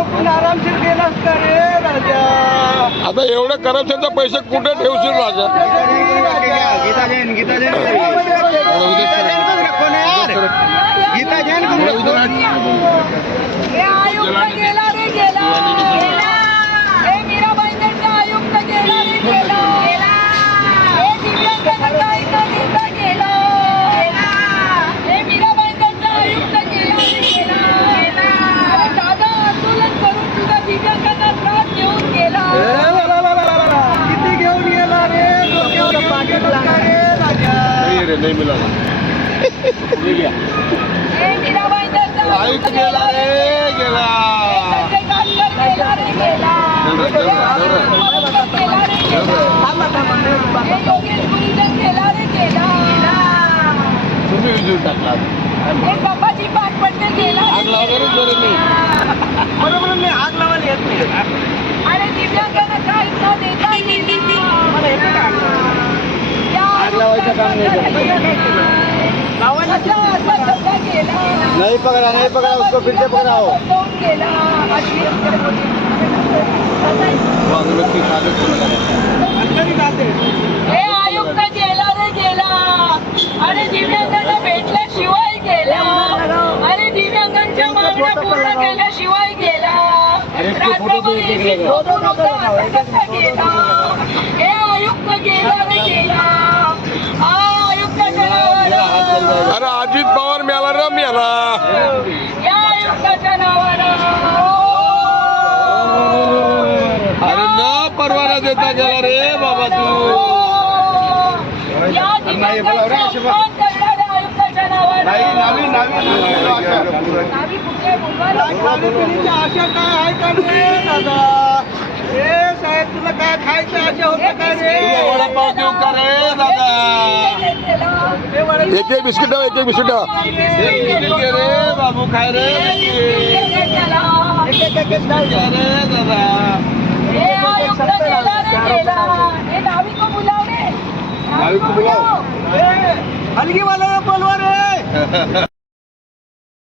झोपून आरामशीर गेलास का रे राजा. आता एवढं करप्शनचे पैसे कुठे ठेवशील राजा? गीता जैन गीता जैन. गीता जैन को रखो ना यार गीता जैन को रखो हे आयुक्त गेला रे गेला हे मीराबाईंचा आयुक्त गेला रे गेला हे दिव्यांगांचा आयुक्त नेता गेला हे मीराबाईंचा आयुक्त गेला रे गेला अरे दादा आंदोलन करून सुद्धा दिव्यांगांना त्रास देऊन गेला किती घेऊन गेला रे डोक्यावर पाठवलं का रे राजा नाही रे नाही मिळाला हे गेला रे गेला तुम्ही विजून टाकला गेला आग लावणारच बरं बरोबर मी आग लावायला येत नाही. अरे दिव्यांगांना काही न देता गेला मला येते का आग लावायला? या लावायचं काम नाही पकड़ा नहीं पकड़ा उसको फिर से पकड़ाओ फसवून गेला अशी अगरबत्ती खाली अंतरी जाते आयुक्त गेला रे गेला. अरे दिव्यांगांना भेटल्याशिवाय गेला. अरे दिव्यांगांच्या मागण्या पूर्ण केल्याशिवाय गेला. रात्रभर एसी झोपून होता असा कसा गेला? हे आयुक्त अजित पवार मिळाला रे मिळाला या आयुक्ताच्या नावानं. अरे न परवाना देता गेला रे बाबा तू. आशा. काय आहे का रे दादा? ए साहेब तुला काय खायची आशा होतं का रे? वडापाव देऊ का रे? हे एक एक बिस्किट एक एक बिस्किट. एक बिस्किट रे बाबू खाय रे एक- एक- एक- एक खाय. रे दादा आयुक्त गेला रे गेला नावी को बुलाव. रे नावी को बुलाव ए, हलगी वाला बोलवा रे.